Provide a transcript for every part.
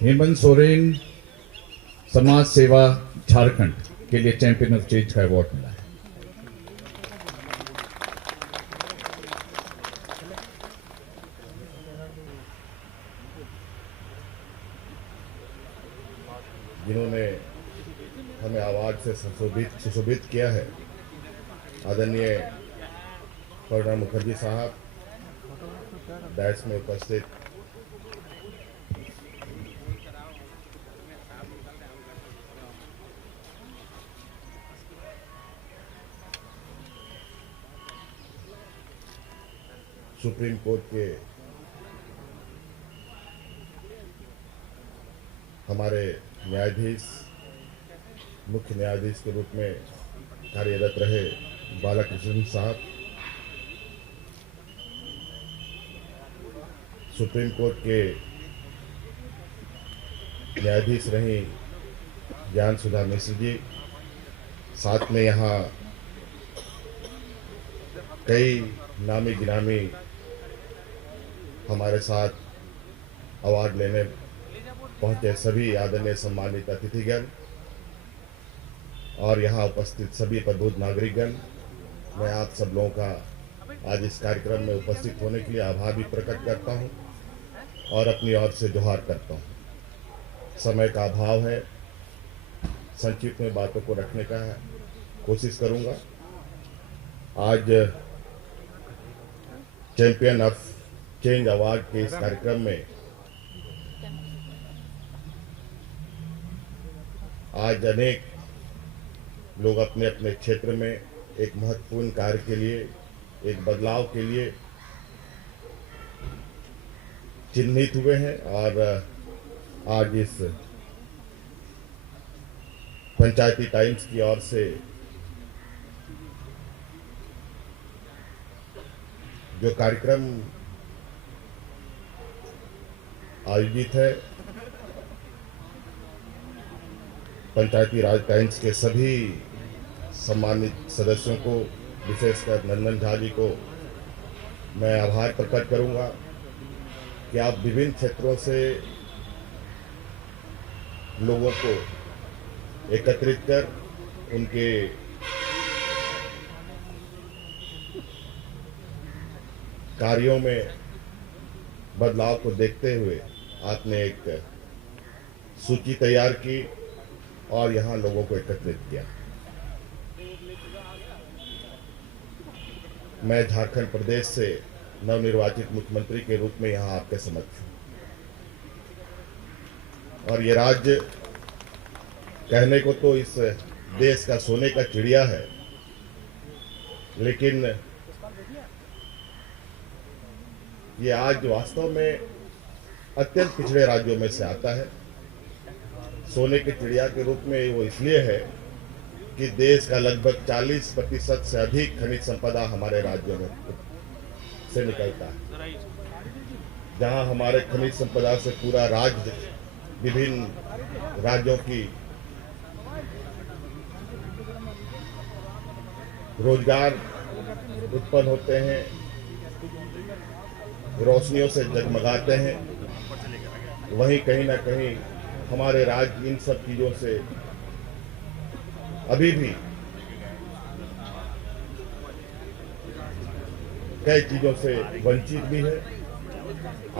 हेमंत सोरेन समाज सेवा झारखंड के लिए चैंपियन ऑफ चेंज का अवार्ड मिला है। जिन्होंने हमें अवार्ड से सुशोभित किया है, आदरणीय प्रणब मुखर्जी साहब, डैश में उपस्थित सुप्रीम कोर्ट के हमारे न्यायाधीश, मुख्य न्यायाधीश के रूप में कार्यरत रहे बालाकृष्ण साहब, सुप्रीम कोर्ट के न्यायाधीश रही ज्ञान सुधा मिश्र जी, साथ में यहाँ कई नामी गिरामी हमारे साथ अवार्ड लेने पहुंचे सभी आदरणीय सम्मानित अतिथिगण और यहाँ उपस्थित सभी प्रबुद्ध नागरिकगण, मैं आप सब लोगों का आज इस कार्यक्रम में उपस्थित होने के लिए आभार भी प्रकट करता हूँ और अपनी ओर से जोहार करता हूँ। समय का अभाव है, संक्षिप्त में बातों को रखने का कोशिश करूँगा। आज चैंपियन ऑफ चेंज अवार्ड के इस कार्यक्रम में आज अनेक लोग अपने अपने क्षेत्र में एक महत्वपूर्ण कार्य के लिए, एक बदलाव के लिए चिन्हित हुए हैं और आज इस पंचायती टाइम्स की ओर से जो कार्यक्रम आयोजित है, पंचायती राज टाइम्स के सभी सम्मानित सदस्यों को, विशेषकर नंदन झा जी को मैं आभार प्रकट करूंगा कि आप विभिन्न क्षेत्रों से लोगों को एकत्रित कर उनके कार्यों में बदलाव को देखते हुए आपने एक सूची तैयार की और यहाँ लोगों को एकत्रित किया। मैं झारखंड प्रदेश से नवनिर्वाचित मुख्यमंत्री के रूप में यहाँ आपके समक्ष हूँ और ये राज्य कहने को तो इस देश का सोने का चिड़िया है, लेकिन ये आज वास्तव में अत्यंत पिछड़े राज्यों में से आता है। सोने के चिड़िया के रूप में वो इसलिए है कि देश का लगभग 40% से अधिक खनिज संपदा हमारे राज्यों में से निकलता है। जहां हमारे खनिज संपदा से पूरा राज्य, विभिन्न राज्यों की रोजगार उत्पन्न होते हैं, रोशनियों से जगमगाते हैं, वहीं कहीं ना कहीं हमारे राज्य इन सब चीज़ों से अभी भी कई चीज़ों से वंचित भी है।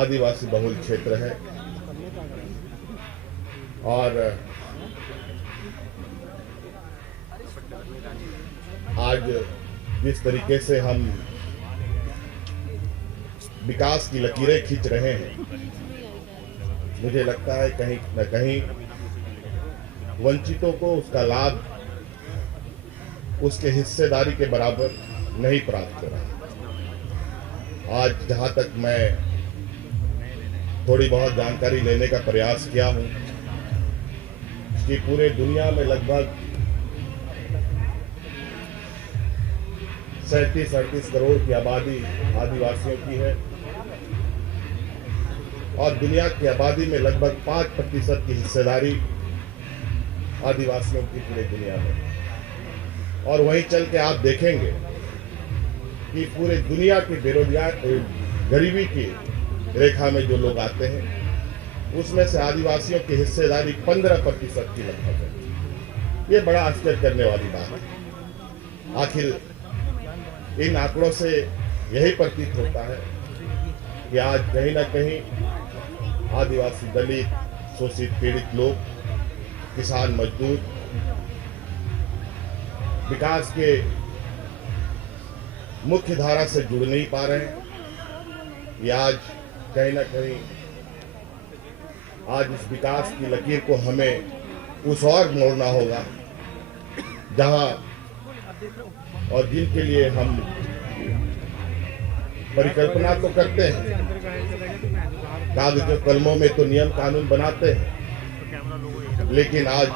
आदिवासी बहुल क्षेत्र है और आज जिस तरीके से हम विकास की लकीरें खींच रहे हैं, मुझे लगता है कहीं न कहीं वंचितों को उसका लाभ उसके हिस्सेदारी के बराबर नहीं प्राप्त हो रहा। आज जहां तक मैं थोड़ी बहुत जानकारी लेने का प्रयास किया हूं कि पूरे दुनिया में लगभग 37-38 करोड़ की आबादी आदिवासियों की है और दुनिया की आबादी में लगभग 5% की हिस्सेदारी आदिवासियों की पूरे दुनिया में। और वहीं चल के आप देखेंगे कि पूरे दुनिया के बेरोजगार गरीबी की रेखा में जो लोग आते हैं उसमें से आदिवासियों की हिस्सेदारी 15% की लगभग है। ये बड़ा आश्चर्य करने वाली बात है। आखिर इन आंकड़ों से यही प्रतीत होता है कि आज कहीं ना कहीं आदिवासी, दलित, शोषित, पीड़ित लोग, किसान, मजदूर विकास के मुख्य धारा से जुड़ नहीं पा रहे हैं। ये आज कहीं ना कहीं आज इस विकास की लकीर को हमें उस ओर मोड़ना होगा जहां और जिनके लिए हम परिकल्पना तो करते हैं, कागजों कलमों में तो नियम कानून बनाते हैं, लेकिन आज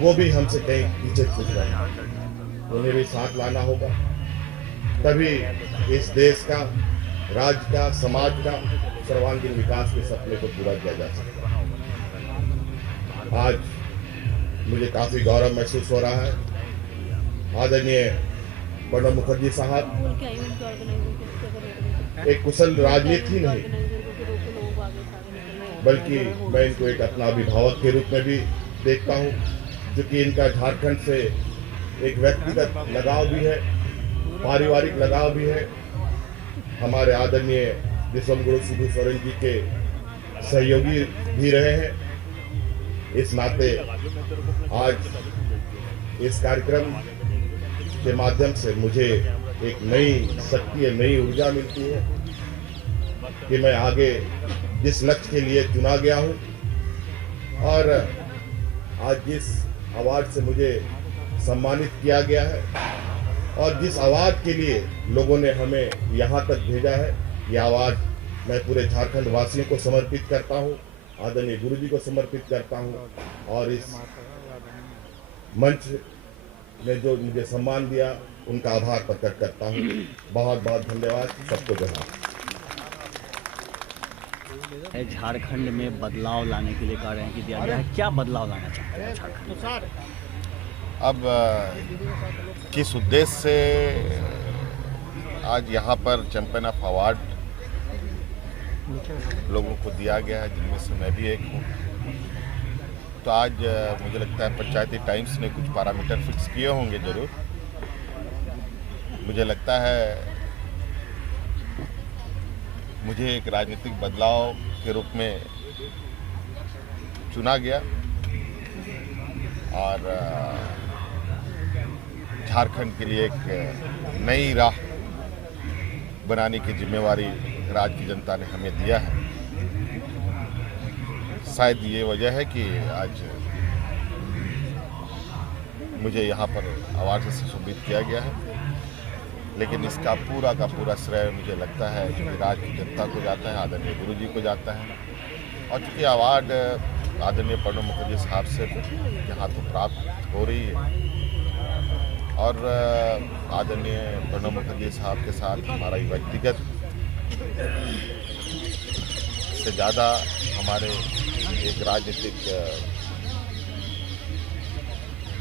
वो भी हमसे कहीं पीछे छूट रहे हैं। उन्हें भी साथ लाना होगा, तभी इस देश का, राज्य का, समाज का सर्वांगीण विकास के सपने को पूरा किया जा सकता है। आज मुझे काफी गौरव महसूस हो रहा है। आदरणीय प्रणब मुखर्जी साहब एक कुशल राजनीति नहीं, बल्कि मैं इनको एक अपना अभिभावक के रूप में भी देखता हूँ, क्योंकि इनका झारखंड से एक व्यक्तिगत लगाव भी है, पारिवारिक लगाव भी है। हमारे आदरणीय विश्वगुरु सिद्धू सोरेन जी के सहयोगी भी रहे हैं। इस नाते आज इस कार्यक्रम के माध्यम से मुझे एक नई शक्ति, नई ऊर्जा मिलती है कि मैं आगे जिस लक्ष्य के लिए चुना गया हूँ और आज जिस अवार्ड से मुझे सम्मानित किया गया है और जिस अवार्ड के लिए लोगों ने हमें यहाँ तक भेजा है, यह अवार्ड मैं पूरे झारखंड वासियों को समर्पित करता हूँ, आदरणीय गुरु जी को समर्पित करता हूँ और इस मंच ने जो मुझे सम्मान दिया उनका आभार प्रकट करता हूँ। बहुत बहुत धन्यवाद, सबको जोहार। झारखंड में बदलाव लाने के लिए कह रहे हैं कि दिया गया है, क्या बदलाव लाना चाहते हैं झारखंड? अब किस उद्देश्य से आज यहाँ पर चैंपियन ऑफ अवार्ड लोगों को दिया गया है, जिनमें से मैं भी एक हूँ, तो आज मुझे लगता है पंचायती टाइम्स ने कुछ पैरामीटर फिक्स किए होंगे जरूर। मुझे लगता है मुझे एक राजनीतिक बदलाव के रूप में चुना गया और झारखंड के लिए एक नई राह बनाने की जिम्मेवारी राज्य की जनता ने हमें दिया है। शायद ये वजह है कि आज मुझे यहाँ पर अवार्ड से सुशोभित किया गया है, लेकिन इसका पूरा का पूरा श्रेय मुझे लगता है कि राज्य की जनता को जाता है, आदरणीय गुरु जी को जाता है। और चूँकि अवार्ड आदरणीय प्रणब मुखर्जी साहब से यहाँ तो प्राप्त हो रही है और आदरणीय प्रणब मुखर्जी साहब के साथ हमारा व्यक्तिगत से ज़्यादा हमारे एक राजनीतिक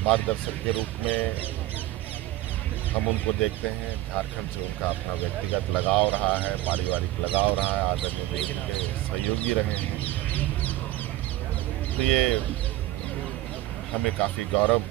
मार्गदर्शक के रूप में हम उनको देखते हैं। झारखंड से उनका अपना व्यक्तिगत लगाव रहा है, पारिवारिक लगाव रहा है, आदरणीय गुरु जी के सहयोगी रहे हैं, तो ये हमें काफ़ी गौरव।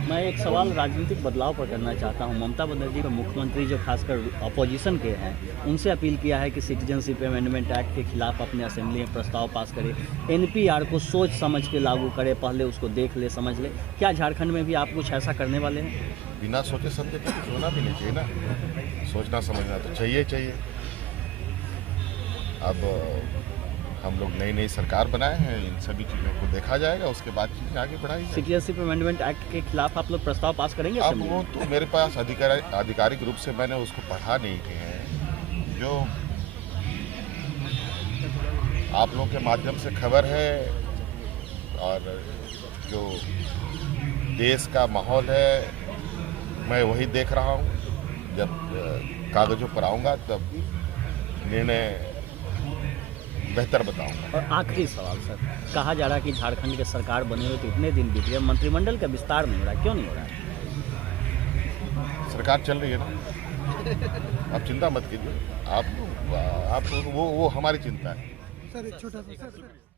मैं एक सवाल राजनीतिक बदलाव पर करना चाहता हूं। ममता बनर्जी को मुख्यमंत्री जो खासकर अपोजिशन के हैं, उनसे अपील किया है कि सिटीजनशिप अमेंडमेंट एक्ट के खिलाफ अपने असेंबली में प्रस्ताव पास करे, एनपीआर को सोच समझ के लागू करे, पहले उसको देख ले, समझ ले। क्या झारखंड में भी आप कुछ ऐसा करने वाले हैं? बिना सोचे समझे तो कुछ होना भी नहीं चाहिए ना, सोचना समझना तो चाहिए। अब हम लोग नई सरकार बनाए हैं, इन सभी चीज़ों को देखा जाएगा, उसके बाद चीज़ें आगे बढ़ाई जाएगी। सिटीजनशिप अमेंडमेंट एक्ट के खिलाफ आप लोग प्रस्ताव पास करेंगे? अब वो तो मेरे पास आधिकारिक रूप से मैंने उसको पढ़ा नहीं है। जो आप लोगों के माध्यम से खबर है और जो देश का माहौल है, मैं वही देख रहा हूँ। जब कागजों पर आऊँगा तब निर्णय बेहतर बताऊंगा। और आखिरी सवाल सर, कहा जा रहा है कि झारखंड के सरकार बने हुए तो इतने दिन बीत गए, मंत्रिमंडल का विस्तार नहीं हो रहा, क्यों नहीं हो रहा है? सरकार चल रही है ना, आप चिंता मत कीजिए। आप वो हमारी चिंता है। सर एक छोटा सा सर